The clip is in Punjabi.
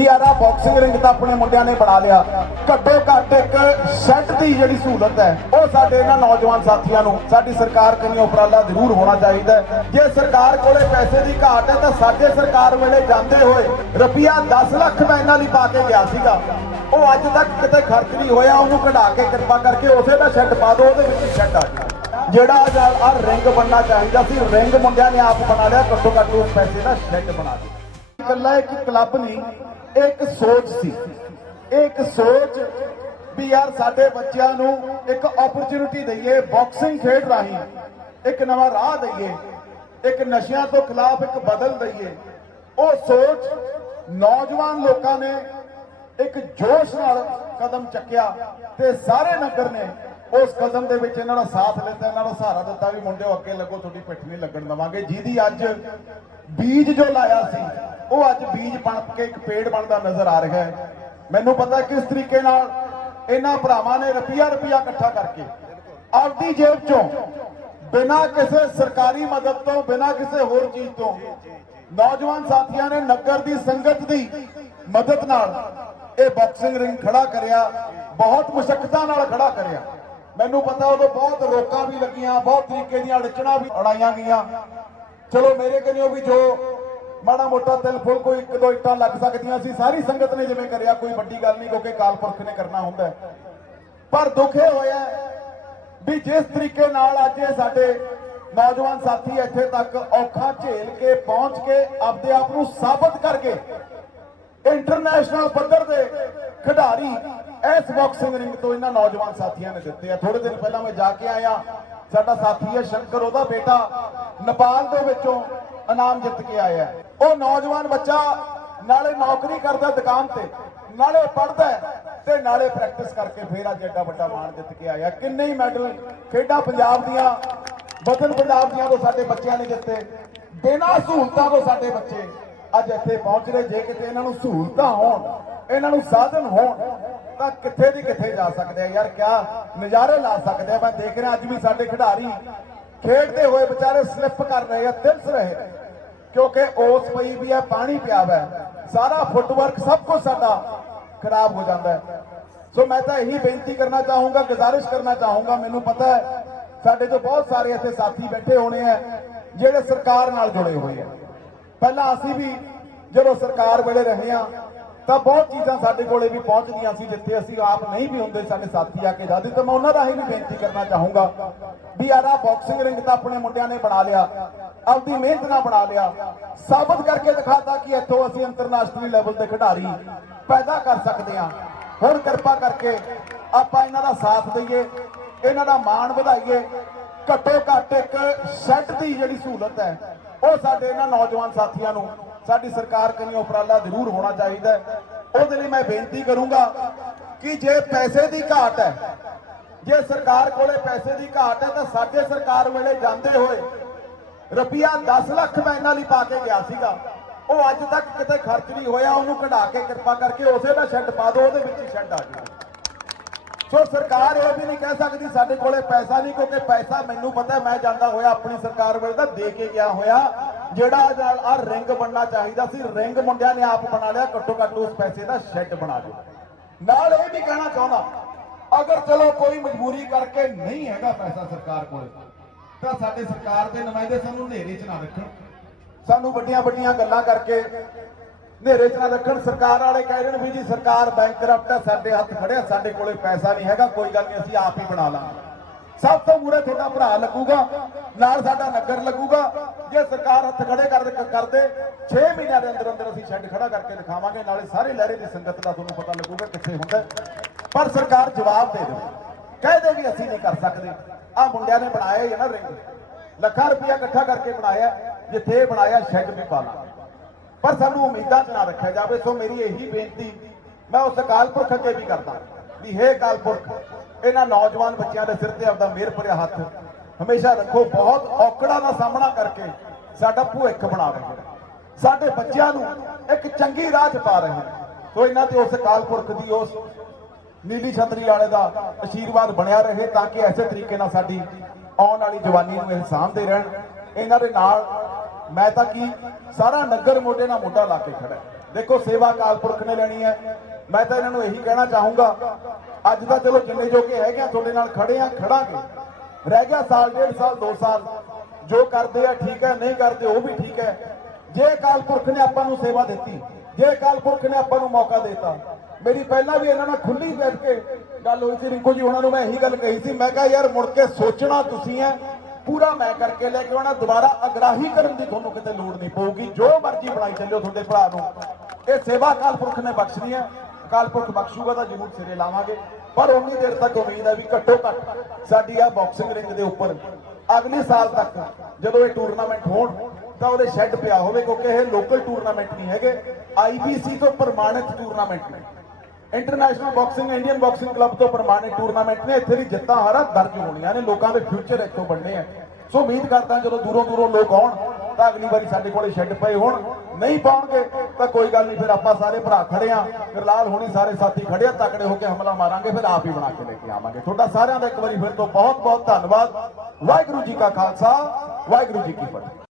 ਵੀ ਯਾਰ ਆਹ ਬਾਕਸਿੰਗ ਰਿੰਗ ਤਾਂ ਆਪਣੇ ਮੁੰਡਿਆਂ ਨੇ ਬਣਾ ਲਿਆ। ਘੱਟੋ ਘੱਟ ਇੱਕ ਸ਼ੈੱਡ ਦੀ ਜਿਹੜੀ ਸਹੂਲਤ ਹੈ, ਉਹ ਸਾਡੇ ਇਹਨਾਂ ਨੌਜਵਾਨ ਸਾਥੀਆਂ ਨੂੰ, ਸਾਡੀ ਸਰਕਾਰ ਕੰਨੀ ਉਪਰਾਲਾ ਜ਼ਰੂਰ ਹੋਣਾ ਚਾਹੀਦਾ ਜੇ ਸਰਕਾਰ ਕੋਲੇ ਪੈਸੇ ਦੀ ਘਾਟ ਹੈ, ਤਾਂ ਸਾਡੇ ਸਰਕਾਰ ਵੇਲੇ ਜਾਂਦੇ ਹੋਏ ਰੁਪਿਆ 10 ਲੱਖ ਮੈਂ ਇਹਨਾਂ ਲਈ ਪਾ ਕੇ ਗਿਆ ਸੀਗਾ। ਉਹ ਅੱਜ ਤੱਕ ਕਿਤੇ ਖਰਚ ਨਹੀਂ ਹੋਇਆ, ਉਹਨੂੰ ਕਢਾ ਕੇ ਕਿਰਪਾ ਕਰਕੇ ਉਸੇ ਦਾ ਸ਼ੈੱਡ ਪਾ ਦਿਓ, ਉਹਦੇ ਵਿੱਚ ਸ਼ੈੱਡ ਆ ਜਾਊ ਜਿਹੜਾ ਆ ਰਿੰਗ ਬਣਨਾ ਚਾਹੀਦਾ ਸੀ ਰਿੰਗ ਮੁੰਡਿਆਂ ਨੇ ਆਪ ਬਣਾ ਲਿਆ, ਘੱਟੋ ਘੱਟ ਉਸ ਪੈਸੇ ਦਾ ਸ਼ੈੱਡ ਬਣਾ ਦਿਓ। ਇਕੱਲਾ ਇੱਕ ਕਲੱਬ ਨਹੀਂ, ਇੱਕ ਸੋਚ ਸੀ। ਇੱਕ ਸੋਚ ਵੀ ਯਾਰ ਸਾਡੇ ਬੱਚਿਆਂ ਨੂੰ ਇੱਕ ਓਪਰਚ्युनिटी ਦਈਏ ਬਾਕਸਿੰਗ ਖੇਡ ਰਾਹੀਂ, ਇੱਕ ਨਵਾਂ ਰਾਹ ਦਈਏ, ਇੱਕ ਨਸ਼ਿਆਂ ਤੋਂ ਖਿਲਾਫ ਇੱਕ ਬਦਲ ਦਈਏ। ਉਹ ਸੋਚ ਨੌਜਵਾਨ ਲੋਕਾਂ ਨੇ ਇੱਕ ਜੋਸ਼ ਨਾਲ ਕਦਮ ਚੱਕਿਆ ਤੇ ਸਾਰੇ ਨਗਰ ਨੇ ਉਸ ਕਦਮ ਦੇ ਵਿੱਚ ਇਹਨਾਂ ਦਾ ਸਾਥ ਲਿੱਤਾ ਇਹਨਾਂ ਦਾ ਸਹਾਰਾ ਦਿੱਤਾ ਵੀ ਮੁੰਡਿਓ, ਅੱਗੇ ਲੱਗੋ, ਤੁਹਾਡੀ ਪਿੱਠ ਨਹੀਂ ਲੱਗਣ ਦਵਾਂਗੇ। ਜਿਹਦੀ ਅੱਜ ਬੀਜ ਜੋ ਲਾਇਆ ਸੀ, ਉਹ ਅੱਜ ਬੀਜ ਬਣ ਕੇ ਇੱਕ ਪੇੜ ਬਣਦਾ ਨਜ਼ਰ ਆ ਰਿਹਾ ਹੈ। ਮੈਨੂੰ ਪਤਾ ਕਿਸ ਤਰੀਕੇ ਨਾਲ ਇਹਨਾਂ ਭਰਾਵਾਂ ਨੇ ਰੁਪਿਆ ਰੁਪਿਆ ਇਕੱਠਾ ਕਰਕੇ ਆਪਦੀ ਜੇਬ ਚੋਂ ਬਿਨਾਂ ਕਿਸੇ ਸਰਕਾਰੀ ਮਦਦ ਤੋਂ, ਬਿਨਾਂ ਕਿਸੇ ਹੋਰ ਚੀਜ਼ ਤੋਂ ਨੌਜਵਾਨ ਸਾਥੀਆਂ ਨੇ ਨਗਰ ਦੀ ਸੰਗਤ ਦੀ ਮਦਦ ਨਾਲ ਇਹ ਬਾਕਸਿੰਗ ਰਿੰਗ ਖੜਾ ਕਰਿਆ, ਬਹੁਤ ਮੁਸ਼ਕਲਾਂ ਨਾਲ ਖੜਾ ਕਰਿਆ। ਮੈਨੂੰ ਪਤਾ ਉਦੋਂ ਬਹੁਤ ਰੋਕਾਂ ਵੀ ਲੱਗੀਆਂ, ਬਹੁਤ ਤਰੀਕੇ ਦੀਆਂ ਅੜਚਣਾ ਵੀ ਅੜਾਈਆਂ ਗਈਆਂ। ਚਲੋ ਮੇਰੇ ਕਨਿਓ ਵੀ ਜੋ ਮਾੜਾ ਮੋਟਾ ਤਿਲ ਫੁਲ ਕੋਈ ਇੱਕ ਦੋ ਇੱਟਾਂ ਲੱਗ ਸਕਦੀਆਂ ਸੀ, ਸਾਰੀ ਸੰਗਤ ਨੇ ਜਿਵੇਂ ਕਰਿਆ, ਕੋਈ ਵੱਡੀ ਗੱਲ ਨਹੀਂ, ਕਿਉਂਕਿ ਕਾਲ ਪੁਰਖ ਨੇ ਕਰਨਾ ਹੁੰਦਾ ਪਰ ਦੁੱਖ ਇਹ ਹੋਇਆ ਵੀ ਜਿਸ ਤਰੀਕੇ ਨਾਲ ਅੱਜ ਇਹ ਸਾਡੇ ਨੌਜਵਾਨ ਸਾਥੀ ਇੱਥੇ ਤੱਕ ਔਖਾ ਝੇਲ ਕੇ, ਪਹੁੰਚ ਕੇ ਆਪਦੇ ਆਪ ਨੂੰ ਸਾਬਤ ਕਰਕੇ ਇੰਟਰਨੈਸ਼ਨਲ ਪੱਧਰ ਦੇ ਖਿਡਾਰੀ ਇਸ ਬਾਕਸਿੰਗ ਰਿੰਗ ਤੋਂ ਇਹਨਾਂ ਨੌਜਵਾਨ ਸਾਥੀਆਂ ਨੇ ਦਿੱਤੇ ਆ। ਥੋੜੇ ਦਿਨ ਪਹਿਲਾਂ ਮੈਂ ਜਾ ਕੇ ਆਇਆ। ਸਾਡਾ ਸਾਥੀ ਹੈ ਸ਼ੰਕਰ, ਉਹਦਾ ਬੇਟਾ ਨੇਪਾਲ ਦੇ ਵਿੱਚੋਂ ਇਨਾਮ ਜਿੱਤ ਕੇ ਆਇਆ ਉਹ ਨੌਜਵਾਨ ਬੱਚਾ ਨਾਲੇ ਨੌਕਰੀ ਕਰਦਾ ਦੁਕਾਨ ਤੇ, ਨਾਲੇ ਪੜਦਾ ਤੇ ਨਾਲੇ ਪ੍ਰੈਕਟਿਸ ਕਰਕੇ ਫੇਰ ਅੱਜ ਐਡਾ ਵੱਡਾ ਮਾਣ ਜਿੱਤ ਕੇ ਆਇਆ। ਕਿੰਨੇ ਹੀ ਮੈਡਲ ਖੇਡਾਂ ਪੰਜਾਬ ਦੀਆਂ, ਵਤਨ ਪੰਜਾਬ ਦੀਆਂ ਤੋਂ ਸਾਡੇ ਬੱਚਿਆਂ ਨੇ ਜਿੱਤੇ। ਬਿਨਾਂ ਸਹੂਲਤਾਂ ਤੋਂ ਸਾਡੇ ਬੱਚੇ ਅੱਜ ਇੱਥੇ ਪਹੁੰਚ ਰਹੇ ਜੇ ਕਿਤੇ ਇਹਨਾਂ ਨੂੰ ਸਹੂਲਤਾਂ ਹੋਣ, ਇਹਨਾਂ ਨੂੰ ਸਾਧਨ ਹੋਣ, ਤਾਂ ਕਿੱਥੇ ਦੀ ਕਿੱਥੇ ਜਾ ਸਕਦੇ ਆ? ਯਾਰ, ਕਿਆ ਨਜ਼ਾਰੇ ਲਾ ਸਕਦੇ ਆ? ਮੈਂ ਦੇਖ ਰਿਹਾ, ਅੱਜ ਵੀ ਸਾਡੇ ਖਿਡਾਰੀ ਖੇਡਦੇ ਹੋਏ ਵਿਚਾਰੇ ਸਲਿੱਪ ਕਰ ਰਹੇ ਆ, ਤਿਲਸ ਰਹੇ। ਕਿਉਂਕਿ ਉਸ ਪਈ ਵੀ ਹੈ ਪਾਣੀ ਪਿਆ ਵਾ ਸਾਰਾ ਫੁੱਟਵਰਕ ਸਭ ਕੁਝ ਸਾਡਾ ਖਰਾਬ ਹੋ ਜਾਂਦਾ ਹੈ। ਸੋ ਮੈਂ ਤਾਂ ਇਹੀ ਬੇਨਤੀ ਕਰਨਾ ਚਾਹੂੰਗਾ, ਗੁਜ਼ਾਰਿਸ਼ ਕਰਨਾ ਚਾਹੂੰਗਾ, ਮੈਨੂੰ ਪਤਾ ਹੈ ਸਾਡੇ ਤੋਂ ਬਹੁਤ ਸਾਰੇ ਇੱਥੇ ਸਾਥੀ ਬੈਠੇ ਹੋਣੇ ਆ, ਜਿਹੜੇ ਸਰਕਾਰ ਨਾਲ ਜੁੜੇ ਹੋਏ ਆ। ਪਹਿਲਾਂ ਅਸੀਂ ਵੀ ਜਦੋਂ ਸਰਕਾਰ ਵੇਲੇ ਰਹੇ ਆ ਤਾਂ ਬਹੁਤ ਚੀਜ਼ਾਂ ਸਾਡੇ ਕੋਲੇ ਵੀ ਪਹੁੰਚਦੀਆਂ ਸੀ, ਜਿੱਥੇ ਅਸੀਂ ਆਪ ਨਹੀਂ ਵੀ ਹੁੰਦੇ, ਸਾਡੇ ਸਾਥੀ ਆ ਕੇ ਜਾਂਦੇ ਤਾਂ ਮੈਂ ਉਹਨਾਂ ਦਾ ਹੀ ਵੀ ਬੇਨਤੀ ਕਰਨਾ ਚਾਹੂੰਗਾ ਵੀ ਯਾਰ ਆਹ ਬਾਕਸਿੰਗ ਰਿੰਗ ਤਾਂ ਆਪਣੇ ਮੁੰਡਿਆਂ ਨੇ ਬਣਾ ਲਿਆ, ਆਪਦੀ ਮਿਹਨਤ ਨਾਲ ਬਣਾ ਲਿਆ। ਸਾਬਤ ਕਰਕੇ ਦਿਖਾਤਾ ਕਿ ਇੱਥੋਂ ਅਸੀਂ ਅੰਤਰਰਾਸ਼ਟਰੀ ਲੈਵਲ ਤੇ ਖਿਡਾਰੀ ਪੈਦਾ ਕਰ ਸਕਦੇ ਹਾਂ। ਹੁਣ ਕਿਰਪਾ ਕਰਕੇ ਆਪਾਂ ਇਹਨਾਂ ਦਾ ਸਾਥ ਦਈਏ, ਇਹਨਾਂ ਦਾ ਮਾਣ ਵਧਾਈਏ। ਘੱਟੋ ਘੱਟ ਇੱਕ ਸ਼ੈੱਟ ਦੀ ਜਿਹੜੀ ਸਹੂਲਤ ਹੈ ਉਹ ਸਾਡੇ ਇਹਨਾਂ ਨੌਜਵਾਨ ਸਾਥੀਆਂ ਨੂੰ ਸਾਡੀ ਸਰਕਾਰ ਕੰਨੀ ਉਪਰਾਲਾ ਜ਼ਰੂਰ ਹੋਣਾ ਚਾਹੀਦਾ ਉਹਦੇ ਲਈ ਮੈਂ ਬੇਨਤੀ ਕਰੂੰਗਾ ਕਿ ਜੇ ਪੈਸੇ ਦੀ ਘਾਟ ਹੈ, ਜੇ ਸਰਕਾਰ ਕੋਲੇ ਪੈਸੇ ਦੀ ਘਾਟ ਹੈ ਤਾਂ ਸਾਡੇ ਸਰਕਾਰ ਵੇਲੇ ਜਾਂਦੇ ਹੋਏ ਰੁਪਿਆ 10 ਲੱਖ ਮੈਂ ਇਹਨਾਂ ਲਈ ਪਾ ਕੇ ਗਿਆ ਸੀਗਾ। ਉਹ ਅੱਜ ਤੱਕ ਕਿਤੇ ਖਰਚ ਨਹੀਂ ਹੋਇਆ, ਉਹਨੂੰ ਕਢਾ ਕੇ ਕਿਰਪਾ ਕਰਕੇ ਉਸੇ ਦਾ ਸ਼ੈੱਡ ਪਾ ਦਿਓ, ਉਹਦੇ ਵਿੱਚ ਸ਼ੈੱਡ ਆ ਜਾਊ ਸੋ ਸਰਕਾਰ ਇਹ ਵੀ ਨਹੀਂ ਕਹਿ ਸਕਦੀ ਸਾਡੇ ਕੋਲੇ ਪੈਸਾ ਨਹੀਂ, ਕਿਉਂਕਿ ਪੈਸਾ ਮੈਨੂੰ ਪਤਾ, ਮੈਂ ਜਾਂਦਾ ਹੋਇਆ ਆਪਣੀ ਸਰਕਾਰ ਵੇਲੇ ਤਾਂ ਦੇ ਕੇ ਗਿਆ ਹੋਇਆ। ਜਿਹੜਾ ਨਾਲ ਆ ਰਿੰਗ ਬਣਨਾ ਚਾਹੀਦਾ ਸੀ, ਰਿੰਗ ਮੁੰਡਿਆਂ ਨੇ ਆਪ ਬਣਾ ਲਿਆ, ਘੱਟੋ ਘੱਟ ਉਸ ਪੈਸੇ ਦਾ ਸ਼ੈੱਡ ਬਣਾ ਦਿਓ। ਨਾਲ ਇਹ ਵੀ ਕਹਿਣਾ ਚਾਹੁੰਦਾ, ਅਗਰ ਚਲੋ ਕੋਈ ਮਜਬੂਰੀ ਕਰਕੇ ਨਹੀਂ ਹੈਗਾ ਪੈਸਾ ਸਰਕਾਰ ਕੋਲ, ਤਾਂ ਸਾਡੇ ਸਰਕਾਰ ਦੇ ਨੁਮਾਇੰਦੇ ਸਾਨੂੰ ਹਨੇਰੇ 'ਚ ਨਾ ਰੱਖਣ ਸਾਨੂੰ ਵੱਡੀਆਂ ਵੱਡੀਆਂ ਗੱਲਾਂ ਕਰਕੇ ਹਨੇਰੇ 'ਚ ਨਾ ਰੱਖਣ। ਸਰਕਾਰ ਵਾਲੇ ਕਹਿ ਰਹੇ ਨੇ ਵੀ ਜੀ, ਸਰਕਾਰ ਬੈਂਕਰਪਟ ਹੈ, ਸਾਡੇ ਹੱਥ ਖੜਿਆ ਸਾਡੇ ਕੋਲੇ ਪੈਸਾ ਨਹੀਂ ਹੈਗਾ, ਕੋਈ ਗੱਲ ਨਹੀਂ, ਅਸੀਂ ਆਪ ਹੀ ਬਣਾ ਲਾਂਗੇ। ਸਭ ਤੋਂ ਮੂਰੇ ਤੁਹਾਡਾ ਭਰਾ ਲੱਗੂਗਾ, ਨਾਲ ਸਾਡਾ ਨਗਰ ਲੱਗੂਗਾ। ਜੇ ਸਰਕਾਰ ਹੱਥ ਖੜੇ ਕਰ ਕਰਦੇ 6 ਮਹੀਨਿਆਂ ਦੇ ਅੰਦਰ ਅੰਦਰ ਅਸੀਂ ਸ਼ੈੱਡ ਖੜਾ ਕਰਕੇ ਦਿਖਾਵਾਂਗੇ ਨਾਲੇ ਸਾਰੇ ਲਹਿਰੇ ਦੀ ਸੰਗਤ ਦਾ ਤੁਹਾਨੂੰ ਪਤਾ ਲੱਗੂਗਾ ਕਿੱਥੇ ਹੁੰਦਾ ਪਰ ਸਰਕਾਰ ਜਵਾਬ ਦੇ ਦੇਵੇ। ਕਹਿ ਦੇ ਵੀ ਅਸੀਂ ਨਹੀਂ ਕਰ ਸਕਦੇ। ਆ ਮੁੰਡਿਆਂ ਨੇ ਬਣਾਇਆ ਹੀ ਨਾ ਰਿੰਗ ਲੱਖਾਂ ਰੁਪਇਆ ਇਕੱਠਾ ਕਰਕੇ ਬਣਾਇਆ, ਜਿੱਥੇ ਇਹ ਬਣਾਇਆ ਸ਼ੈੱਡ ਵੀ ਪਾ ਲਾਂਗੇ। ਪਰ ਸਾਨੂੰ ਉਮੀਦਾਂ 'ਚ ਨਾ ਰੱਖਿਆ ਜਾਵੇ, ਸੋ ਮੇਰੀ ਇਹੀ ਬੇਨਤੀ, ਮੈਂ ਉਸ ਅਕਾਲ ਪੁਰਖ ਅੱਗੇ ਵੀ ਕਰਦਾ ਵੀ ਹੇ ਅਕਾਲ ਪੁਰਖ ਇਹਨਾਂ ਨੌਜਵਾਨ ਬੱਚਿਆਂ ਦੇ ਸਿਰ ਤੇ ਆਪਦਾ ਮਿਹਰ ਭਰਿਆ ਹੱਥ, ਹਮੇਸ਼ਾ ਰੱਖੋ, ਬਹੁਤ ਔਕੜਾਂ ਦਾ ਸਾਹਮਣਾ ਕਰਕੇ ਸਾਡਾ ਭੁੱਖ ਬਣਾ ਰਹੇ ਸਾਡੇ ਬੱਚਿਆਂ ਨੂੰ ਇੱਕ ਚੰਗੀ ਰਾਹ 'ਚ ਪਾ ਰਹੇ ਸੋ ਇਹਨਾਂ ਤੇ ਉਸ ਅਕਾਲ ਪੁਰਖ ਦੀ ਉਸ ਨੀਲੀ ਛਤਰੀ ਵਾਲੇ ਦਾ ਆਸ਼ੀਰਵਾਦ ਬਣਿਆ ਰਹੇ ਤਾਂ ਕਿ ਐਸੇ ਤਰੀਕੇ ਨਾਲ ਸਾਡੀ ਆਉਣ ਵਾਲੀ ਜਵਾਨੀ ਨੂੰ ਇਹ ਸਾਂਭਦੇ ਰਹਿਣ। ਇਹਨਾਂ ਦੇ ਨਾਲ ਮੈਂ ਤਾਂ ਕੀ ਸਾਰਾ ਨਗਰ ਮੋਢੇ ਨਾਲ ਮੋਢਾ ਲਾ ਕੇ ਖੜਾ ਦੇਖੋ ਸੇਵਾ ਅਕਾਲ ਪੁਰਖ ਨੇ ਲੈਣੀ ਹੈ। ਮੈਂ ਤਾਂ ਇਹਨਾਂ ਨੂੰ ਇਹੀ ਕਹਿਣਾ ਚਾਹੂੰਗਾ, ਅੱਜ ਤਾਂ ਚਲੋ ਜਿੰਨੇ ਜੋਗੇ ਹੈਗੇ ਆ, ਤੁਹਾਡੇ ਨਾਲ ਖੜੇ ਆ, ਖੜਾਂਗੇ। ਰਹਿ ਗਿਆ ਸਾਲ, ਡੇਢ ਸਾਲ 2 ਸਾਲ। ਜੋ ਕਰਦੇ ਆ, ਠੀਕ ਹੈ, ਨਹੀਂ ਕਰਦੇ, ਉਹ ਵੀ ਠੀਕ ਹੈ। ਜੇ ਅਕਾਲ ਪੁਰਖ ਨੇ ਆਪਾਂ ਨੂੰ ਸੇਵਾ ਦਿੱਤੀ, ਜੇ ਅਕਾਲ ਪੁਰਖ ਨੇ ਆਪਾਂ ਨੂੰ ਮੌਕਾ ਦਿੱਤਾ, ਮੇਰੀ ਪਹਿਲਾਂ ਵੀ ਇਹਨਾਂ ਨਾਲ ਖੁੱਲੀ ਬੈਠ ਕੇ ਗੱਲ ਹੋਈ ਸੀ ਰਿੰਕੂ ਜੀ, ਉਹਨਾਂ ਨੂੰ ਮੈਂ ਇਹੀ ਗੱਲ ਕਹੀ ਸੀ, ਮੈਂ ਕਿਹਾ, ਯਾਰ, ਮੁੜ ਕੇ ਸੋਚਣਾ ਤੁਸੀਂ ਹੈ ਪੂਰਾ ਮੈਂ ਕਰਕੇ ਲੈ ਕੇ ਆਉਣਾ, ਦੁਬਾਰਾ ਅਗਰਾਹੀ ਕਰਨ ਦੀ ਤੁਹਾਨੂੰ ਕਿਤੇ ਲੋੜ ਨਹੀਂ ਪਊਗੀ। ਜੋ ਮਰਜ਼ੀ ਬਣਾਈ ਚੱਲਿਓ ਤੁਹਾਡੇ ਭਰਾ ਨੂੰ। ਇਹ ਸੇਵਾ ਅਕਾਲ ਪੁਰਖ ਨੇ ਬਖਸ਼ਣੀ ਹੈ। ਅਕਾਲ ਪੁਰਖ ਬਖਸ਼ੂਗਾ ਤਾਂ ਜ਼ਰੂਰ ਸਿਰੇ ਲਾਵਾਂਗੇ। ਪਰ ਉਨੀ ਦੇਰ ਤੱਕ ਉਮੀਦ ਹੈ ਵੀ ਘੱਟੋ ਘੱਟ ਸਾਡੀ ਆ ਬਾਕਸਿੰਗ ਰਿੰਗ ਦੇ ਉੱਪਰ ਅਗਲੇ ਸਾਲ ਤੱਕ ਜਦੋਂ ਇਹ ਟੂਰਨਾਮੈਂਟ ਹੋਣ, ਤਾਂ ਉਹਦੇ ਸ਼ੈੱਡ ਪਿਆ ਹੋਵੇ, ਕਿਉਂਕਿ ਇਹ ਲੋਕਲ ਟੂਰਨਾਮੈਂਟ ਨਹੀਂ ਹੈਗੇ। ਆਈਬੀਸੀ ਤੋਂ ਪ੍ਰਮਾਣਿਤ ਟੂਰਨਾਮੈਂਟ ਨੇ। International boxing Indian boxing club ਤੋਂ ਪ੍ਰਮਾਣਿਤ ਟੂਰਨਾਮੈਂਟ ਨੇ ਇੱਥੇ ਦੀ ਜਿੱਤਾਂ ਹਾਰਾਂ ਦਰਜ ਹੋਣੀਆਂ ਨੇ, ਲੋਕਾਂ ਦੇ ਫਿਊਚਰ ਇੱਥੋਂ ਬਣਨੇ ਆ। ਸੋ ਉਮੀਦ ਕਰਦਾ ਜਦੋਂ ਦੂਰੋਂ ਦੂਰੋਂ ਲੋਕ ਆਉਣ, ਤਾਂ ਅਗਲੀ ਵਾਰੀ ਸਾਡੇ ਕੋਲੇ ਸ਼ੈੱਡ ਪਏ ਹੋਣ। ਨਹੀਂ ਪਾਉਣਗੇ, ਤਾਂ ਕੋਈ ਗੱਲ ਨਹੀਂ, ਫਿਰ ਆਪਾਂ ਸਾਰੇ ਭਰਾ ਖੜੇ ਆ। ਫਿਰ ਲਾਲ ਹੋਣੀ ਸਾਰੇ ਸਾਥੀ ਖੜੇ ਆ, ਤਕੜੇ ਹੋ ਕੇ ਹਮਲਾ ਮਾਰਾਂਗੇ, ਫਿਰ ਆਪ ਹੀ ਬਣਾ ਕੇ ਲੈ ਕੇ ਆਵਾਂਗੇ। ਤੁਹਾਡਾ ਸਾਰਿਆਂ ਦਾ ਇੱਕ ਵਾਰੀ ਫਿਰ ਤੋਂ ਬਹੁਤ ਬਹੁਤ ਧੰਨਵਾਦ। ਵਾਹਿਗੁਰੂ ਜੀ ਕਾ ਖਾਲਸਾ, ਵਾਹਿਗੁਰੂ ਜੀ ਕੀ ਫਤਿਹ।